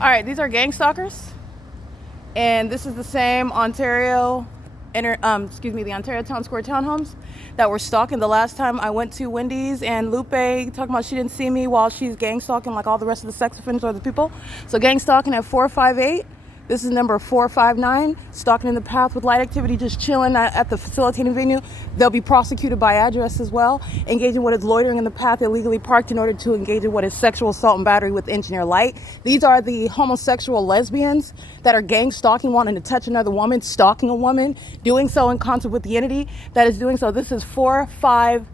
All right, these are gang stalkers, and this is the same Ontario, the Ontario Town Square townhomes that were stalking. The last time I went to Wendy's and Lupe talking about she didn't see me while she's gang stalking like all the rest of the sex offenders or the people. So gang stalking at 458. This is number 459, stalking in the path with light activity, just chilling at the facilitating venue. They'll be prosecuted by address as well. Engaging what is loitering in the path illegally parked in order to engage in what is sexual assault and battery with engineer light. These are the homosexual lesbians that are gang stalking, wanting to touch another woman, stalking a woman, doing so in concert with the entity that is doing so. This is 454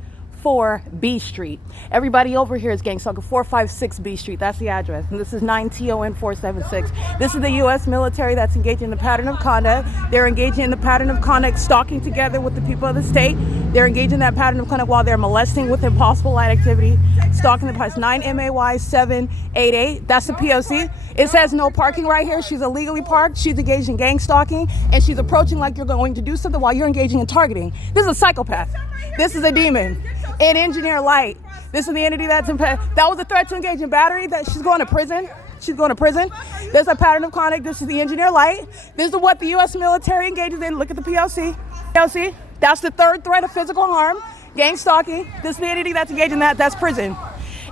B Street. Everybody over here is gang stalking. 456 B Street, that's the address. And this is 9 TON 476. This is the U.S. military that's engaging in the pattern of conduct. They're engaging in the pattern of conduct, stalking together with the people of the state. They're engaging in that pattern of conduct while they're molesting with impossible light activity, stalking the place. 9 MAY 788, that's the P.O.C. It says no parking right here. She's illegally parked. She's engaged in gang stalking, and she's approaching like you're going to do something while you're engaging in targeting. This is a psychopath. This is a demon. In engineer light. This is the entity that was a threat to engage in battery. That she's going to prison. She's going to prison. There's a pattern of conduct. This is the engineer light. This is what the U.S. military engages in. Look at the P.O.C. P.O.C. That's the third threat of physical harm. Gang stalking. This is the entity that's engaged in that. That's prison.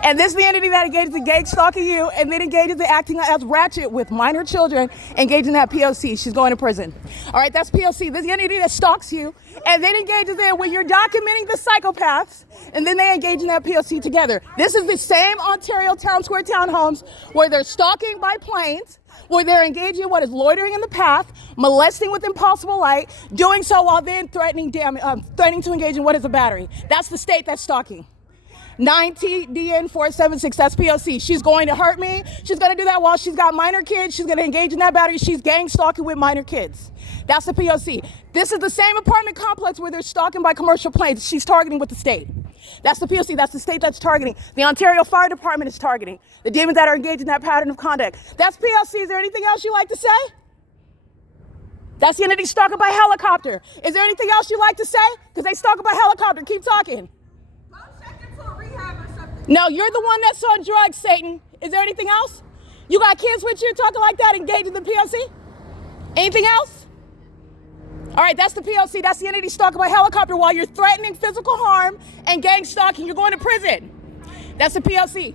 And this is the entity that engages in gang stalking you and then engages in acting as ratchet with minor children, engaging in that P.O.C. She's going to prison. All right, that's P.O.C. This is the entity that stalks you and then engages in when you're documenting the psychopaths, and then they engage in that P.O.C. together. This is the same Ontario Town Square townhomes where they're stalking by planes, where they're engaging in what is loitering in the path, molesting with impossible light, doing so while then threatening to engage in what is a battery. That's the state that's stalking. 9TDN 476, that's P.O.C. She's going to hurt me. She's going to do that while she's got minor kids. She's going to engage in that battery. She's gang stalking with minor kids. That's the P.O.C. This is the same apartment complex where they're stalking by commercial planes. She's targeting with the state. That's the P.O.C. That's the state that's targeting. The Ontario Fire Department is targeting the demons that are engaged in that pattern of conduct. That's P.O.C. Is there anything else you'd like to say? That's the entity stalking by helicopter. Is there anything else you'd like to say? Because they stalking by helicopter. Keep talking. No, you're the one that's on drugs, Satan. Is there anything else? You got kids with you talking like that, engaged in the P.O.C.? Anything else? All right, that's the P.O.C. That's the entity stalking by helicopter while you're threatening physical harm and gang stalking. You're going to prison. That's the P.O.C.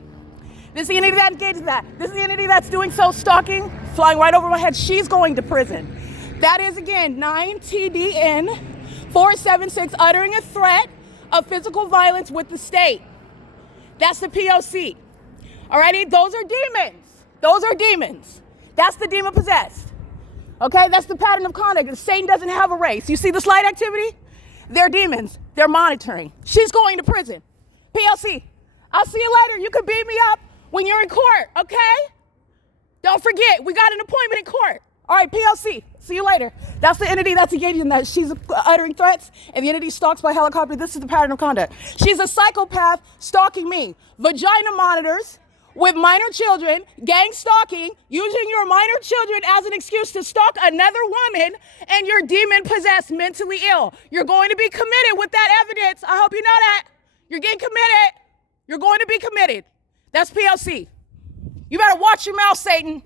This is the entity that engages that. This is the entity that's doing so, stalking, flying right over my head. She's going to prison. That is, again, 9TDN 476, uttering a threat of physical violence with the state. That's the P.O.C. Alrighty, those are demons. Those are demons. That's the demon possessed. Okay, that's the pattern of conduct. Satan doesn't have a race. You see this light activity? They're demons. They're monitoring. She's going to prison. P.O.C. I'll see you later. You can beat me up when you're in court, okay? Don't forget, we got an appointment in court. All right, P.O.C. See you later. That's the entity that's engaging in that. She's uttering threats, and the entity stalks by helicopter. This is the pattern of conduct. She's a psychopath stalking me. Vagina monitors with minor children, gang stalking, using your minor children as an excuse to stalk another woman, and you're demon-possessed, mentally ill. You're going to be committed with that evidence. I hope you know that. You're getting committed. You're going to be committed. That's P.O.C. You better watch your mouth, Satan.